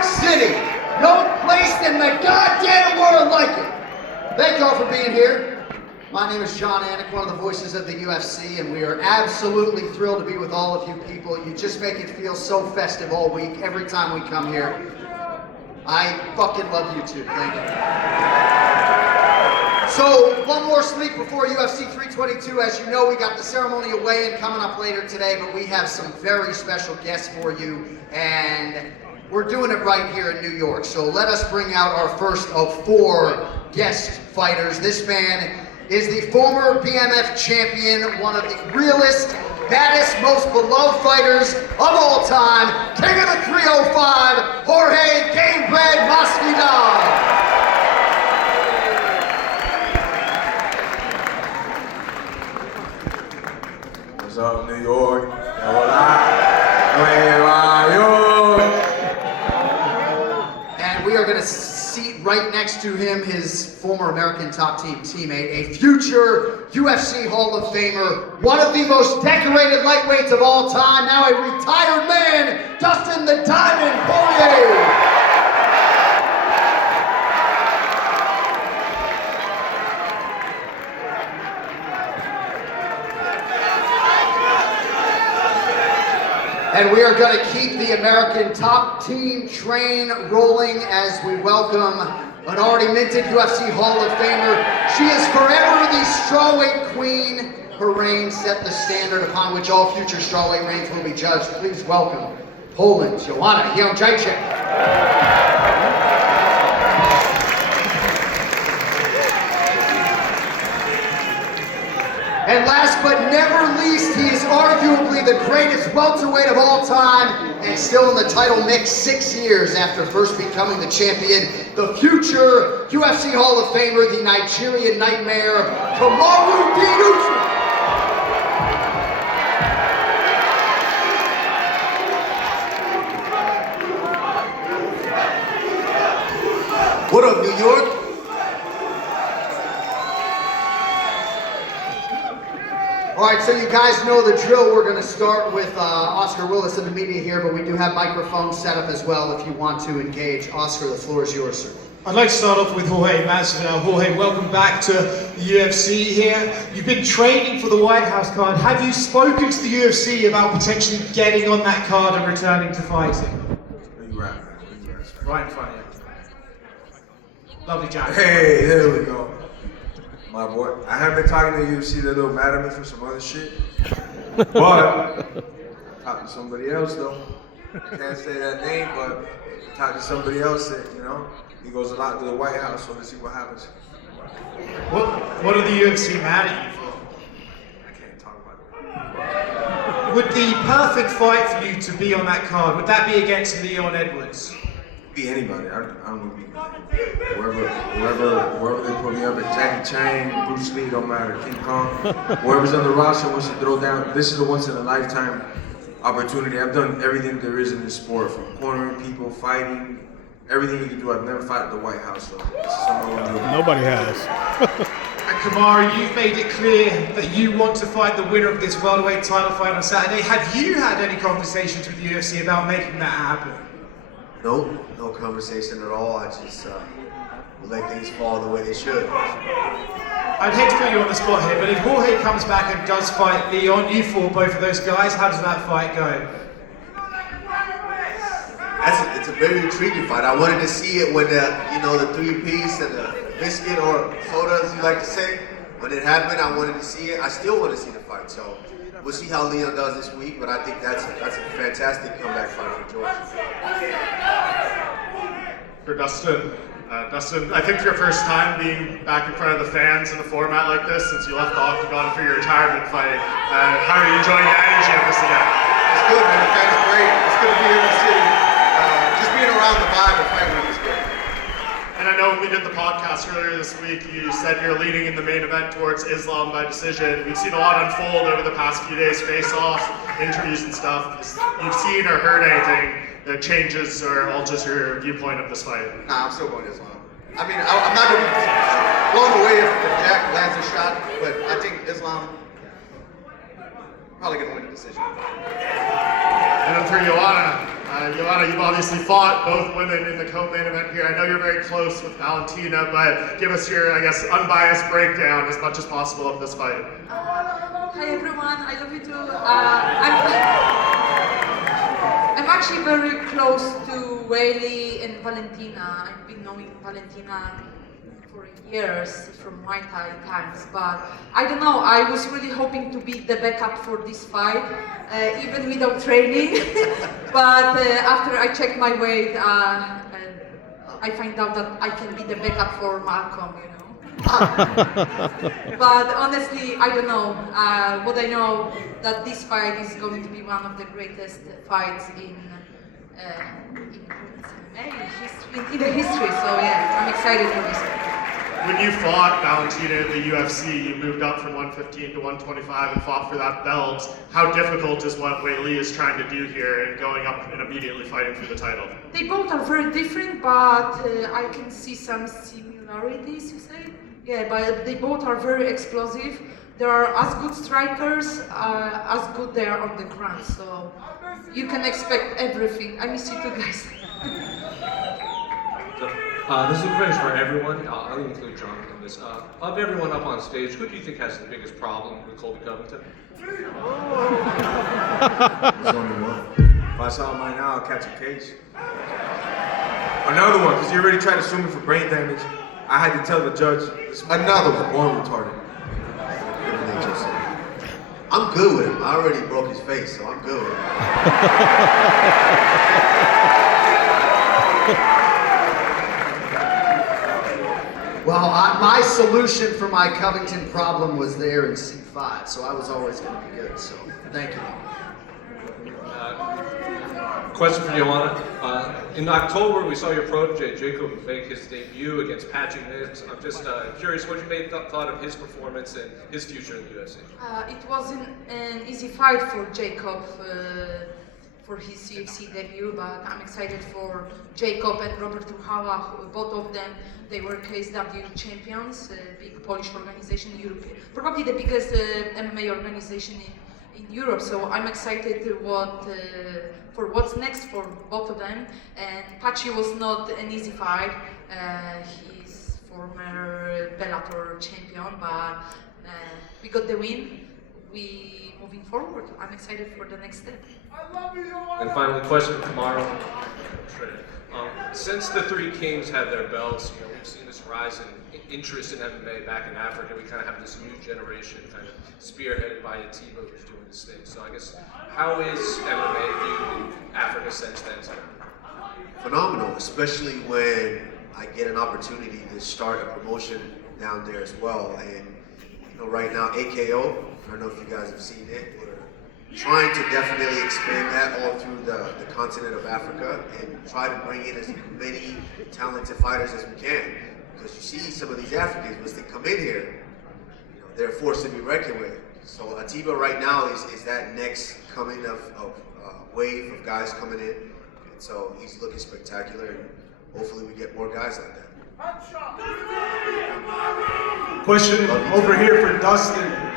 York City. No place in the goddamn world like it. Thank you all for being here. My name is Jon Anik, one of the voices of the UFC, and we are absolutely thrilled to be with all of you people. You just make it feel so festive all week, every time we come here. I fucking love you too. Thank you. So, one more sneak before UFC 322. As you know, we got the ceremonial weigh-in coming up later today, but we have some very special guests for you, and we're doing it right here in New York. So let us bring out our first of 4 guest fighters. This man is the former BMF champion, one of the realest, baddest, most beloved fighters of all time, king of the 305, Jorge Gamebred Masvidal. What's up, New York? Hola. Nueva York. And we are going to seat right next to him his former American top team teammate, a future UFC Hall of Famer, one of the most decorated lightweights of all time, now a retired man, Dustin the Diamond Poirier. And we are going to keep the American top team train rolling as we welcome an already minted UFC Hall of Famer. She is forever the strawweight queen. Her reign set the standard upon which all future strawweight reigns will be judged. Please welcome Poland's Joanna Jedrzejczyk. And last but never least, he is arguably the greatest welterweight of all time and still in the title mix 6 years after first becoming the champion. The future UFC Hall of Famer, the Nigerian Nightmare, Kamaru Usman. What up, New York? All right, so you guys know the drill. We're going to start with Oscar Willis in the media here, but we do have microphones set up as well if you want to engage. Oscar, the floor is yours, sir. I'd like to start off with Jorge Masvidal. Jorge, welcome back to the UFC here. You've been training for the White House card. Have you spoken to the UFC about potentially getting on that card and returning to fighting? Where you at, man? Where you at? Right in front of you. Lovely jacket. Hey, there we go. My boy. I have been talking to the UFC. They're a little mad at me for some other shit. But, talk to somebody else, though. I can't say that name, but talk to somebody else that, you know, he goes a lot to the White House, so let's see what happens. What are the UFC mad at you for? I can't talk about it. Would the perfect fight for you to be on that card, would that be against Leon Edwards? Be anybody. I don't know. Wherever they put me up at, Jackie Chan, Bruce Lee, don't matter, King Kong. Whoever's on the roster wants to throw down. This is a once in a lifetime opportunity. I've done everything there is in this sport, from cornering people, fighting, everything you can do. I've never fought at the White House, so this is something I want to do. Nobody has. And Kamaru, you've made it clear that you want to fight the winner of this welterweight title fight on Saturday. Have you had any conversations with the UFC about making that happen? No conversation at all. I just let things fall the way they should. I'd hate to put you on the spot here, but if Jorge comes back and does fight Leon, you fought both of those guys, how does that fight go? It's a very intriguing fight. I wanted to see it when the 3-piece and the biscuit or soda, as you like to say, when it happened. I wanted to see it. I still want to see the fight. So we'll see how Leon does this week, but I think that's a fantastic comeback fight for Jorge. For Dustin. Dustin, I think it's your first time being back in front of the fans in a format like this since you left the Octagon for your retirement fight. How are you enjoying the energy of this again? It's good, man. The fans are great. It's good to be here in the city. Just being around the vibe of fighting is good. And I know when we did the podcast earlier this week, you said you're leaning in the main event towards Islam by decision. We've seen a lot unfold over the past few days, face-offs, interviews and stuff. You've seen or heard anything that changes or alters your viewpoint of this fight? Nah, I'm still going Islam. I mean, I'm not going to be blown away if Jack lands a shot, but I think Islam probably going to win the decision. And then for Joanna, Joanna, you've obviously fought both women in the co-main event here. I know you're very close with Valentina, but give us your, I guess, unbiased breakdown as much as possible of this fight. Hi everyone, I love you too. I'm actually very close to Weili and Valentina. I've been knowing Valentina for years from Muay Thai times, but I don't know, I was really hoping to be the backup for this fight, even without training. But after I checked my weight, I find out that I can be the backup for Malcolm, you know. But honestly, I don't know. What I know that this fight is going to be one of the greatest fights in the history. So yeah, I'm excited for this one. When you fought Valentina in the UFC, you moved up from 115 to 125 and fought for that belt. How difficult is what Weili is trying to do here and going up and immediately fighting for the title? They both are very different, but I can see some similarities, you say? Yeah, but they both are very explosive. They are as good strikers, as good they are on the ground. So you can expect everything. I miss you too, guys. This is a question for everyone. I'll include Jon in this. Of everyone up on stage, who do you think has the biggest problem with Colby Covington? There's only one. If I saw him right now, I'll catch a case. Another one, because he already tried to sue me for brain damage. I had to tell the judge, Another one. more retarded. I'm good with him. I already broke his face, so I'm good with him. Well, my solution for my Covington problem was there in C5, so I was always going to be good. So thank you. Question for Joanna. In October, we saw your protege, Jedrzejczyk, make his debut against Patrick Nix. I'm just curious what you thought of his performance and his future in the UFC. It wasn't an easy fight for Jacob for his UFC debut, but I'm excited for Jacob and Robert Ruchała. Both of them, they were KSW champions, a big Polish organization, Europe, probably the biggest MMA organization in Europe. So I'm excited for what's next for both of them. And Pachi was not an easy fight. He's former Bellator champion, but we got the win. We moving forward. I'm excited for the next step. And finally, question for Kamaru. Since the three kings had their belts, we've seen this rise in interest in MMA back in Africa. We kind of have this new generation kind of spearheaded by Atiba, who's doing this thing. So I guess, how is MMA viewed in Africa since then? Phenomenal, especially when I get an opportunity to start a promotion down there as well. And right now, AKO, I don't know if you guys have seen it, we're trying to definitely expand that all through the continent of Africa and try to bring in as many talented fighters as we can. Because you see some of these Africans, once they come in here, they're a force to be reckoned with. So Atiba right now is that next coming of wave of guys coming in. And so he's looking spectacular, and hopefully we get more guys like that. Question over here for Dustin.